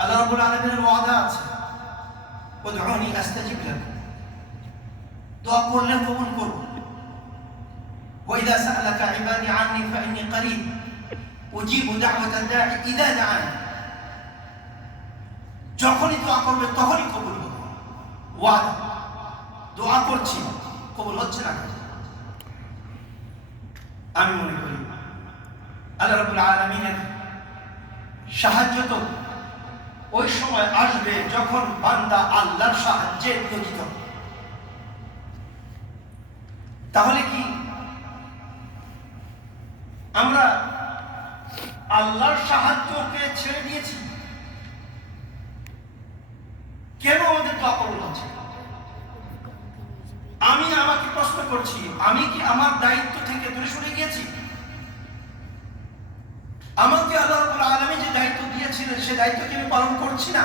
আল্লাহ রাব্বুল আলামিনের ওয়াদা আছে উদউনি আস্তাজিব লাকুম দোয়া করলে কবুল করব وإذا سألك عبادي عني فإني قريب أجيب دعوة الداعي إذا دعاني যখনই দোয়া করবে তখনই কবুল করবে ওয়াদা দোয়া করছি কবুল হচ্ছে না কেন? আমি মনে করি আল্লাহ রাব্বুল আলামিনের সাহায্য তো ওই সময় আসবে যখন বান্দা আল্লাহর সাহায্যে নিয়োজিত তাহলে কি? আমরা আল্লাহর সাহায্যকে ছেড়ে দিয়েছি? কেন আমাদের কবুল হচ্ছে আমি আমাকে প্রশ্ন করছি, আমি কি আমার দায়িত্ব থেকে দূরে সরে গিয়েছি? আমাকে আল্লাহ দায়িত্ব কি আমি পালন করছি না?